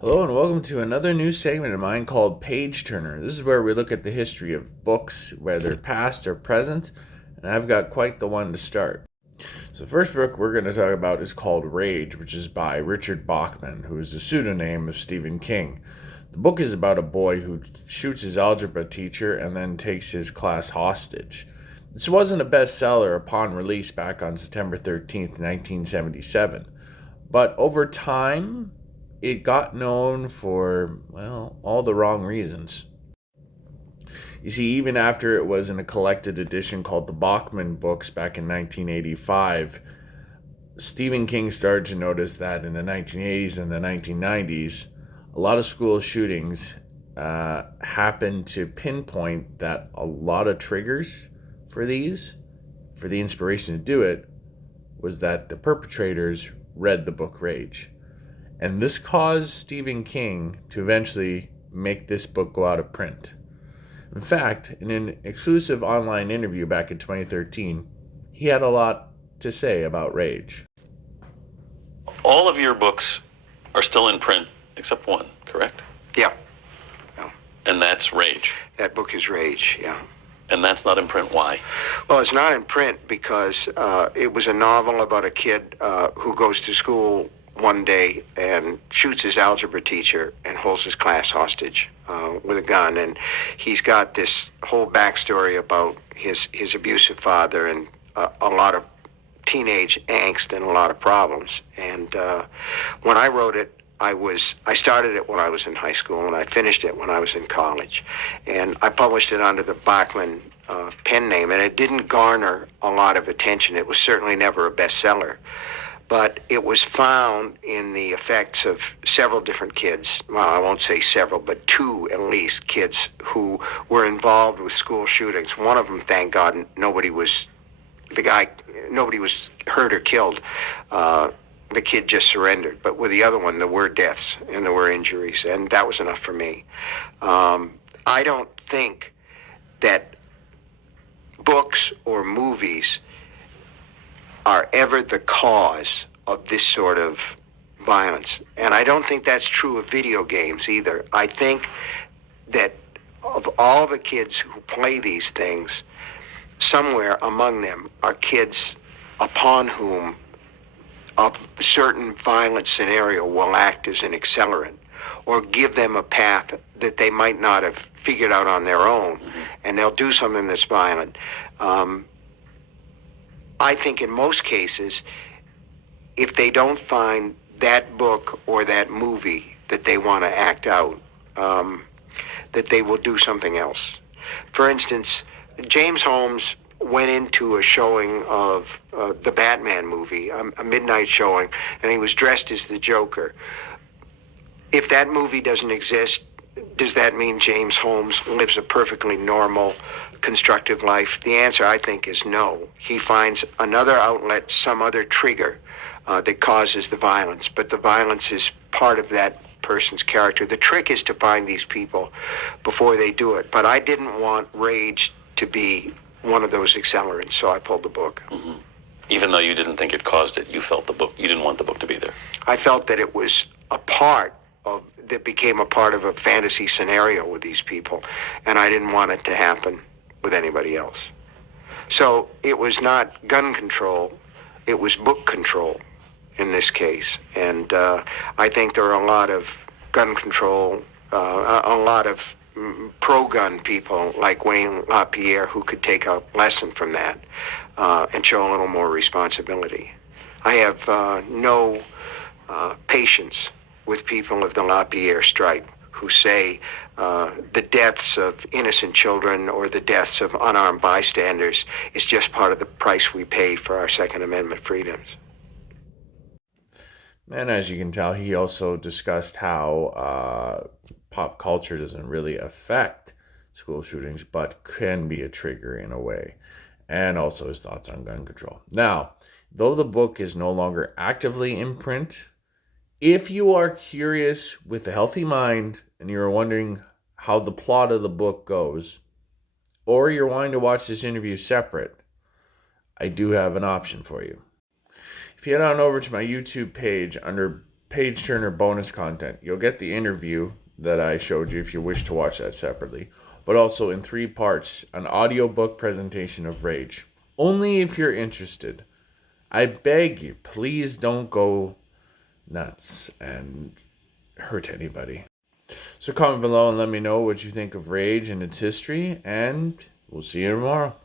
Hello and welcome to another new segment of mine called Page Turner. This is where we look at the history of books, whether past or present, and I've got quite the one to start. So the first book we're going to talk about is called Rage, which is by Richard Bachman, who is a pseudonym of Stephen King. The book is about a boy who shoots his algebra teacher and then takes his class hostage. This wasn't a bestseller upon release back on September 13th, 1977, but over time it got known for, well, all the wrong reasons. You see, even after it was in a collected edition called the Bachman books back in 1985, Stephen King started to notice that in the 1980s and the 1990s, a lot of school shootings happened to pinpoint that a lot of triggers for the inspiration to do it, was that the perpetrators read the book Rage. And this caused Stephen King to eventually make this book go out of print. In fact, in an exclusive online interview back in 2013, he had a lot to say about Rage. All of your books are still in print except one, correct? Yeah. Yeah. And that's Rage. That book is Rage, yeah. And that's not in print. Why? Well, it's not in print because it was a novel about a kid who goes to school one day and shoots his algebra teacher and holds his class hostage with a gun. And he's got this whole backstory about his abusive father and a lot of teenage angst and a lot of problems. And when I wrote it, I started it when I was in high school, and I finished it when I was in college. And I published it under the Bachman pen name, and it didn't garner a lot of attention. It was certainly never a bestseller. But it was found in the effects of several different kids. Well, I won't say several, but two at least kids who were involved with school shootings. One of them, thank God, nobody was hurt or killed. The kid just surrendered. But with the other one, there were deaths and there were injuries, and that was enough for me. I don't think that books or movies are ever the cause of this sort of violence. And I don't think that's true of video games either. I think that of all the kids who play these things, somewhere among them are kids upon whom a certain violent scenario will act as an accelerant or give them a path that they might not have figured out on their own, and they'll do something that's violent. I think in most cases, if they don't find that book or that movie that they want to act out, that they will do something else. For instance, James Holmes went into a showing of the Batman movie, a midnight showing, and he was dressed as the Joker. If that movie doesn't exist, does that mean James Holmes lives a perfectly normal, constructive life? The answer, I think, is no. He finds another outlet, some other trigger that causes the violence, but the violence is part of that person's character. The trick is to find these people before they do it. But I didn't want Rage to be one of those accelerants, so I pulled the book. Mm-hmm. Even though you didn't think it caused it, you didn't want the book to be there. I felt that it was that became a part of a fantasy scenario with these people, and I didn't want it to happen with anybody else. So it was not gun control, it was book control in this case. And I think there are a lot of gun control, a lot of pro-gun people like Wayne LaPierre who could take a lesson from that and show a little more responsibility. I have no patience with people of the LaPierre stripe who say the deaths of innocent children or the deaths of unarmed bystanders is just part of the price we pay for our Second Amendment freedoms. And as you can tell, he also discussed how pop culture doesn't really affect school shootings, but can be a trigger in a way, and also his thoughts on gun control. Now, though the book is no longer actively in print, if you are curious with a healthy mind and you're wondering how the plot of the book goes, or you're wanting to watch this interview separate, I do have an option for you. If you head on over to my YouTube page under Page Turner bonus content. You'll get the interview that I showed you if you wish to watch that separately, but also in 3 parts, an audiobook presentation of Rage. Only if you're interested. I beg you, please don't go nuts and hurt anybody. So comment below and let me know what you think of Rage and its history, and we'll see you tomorrow.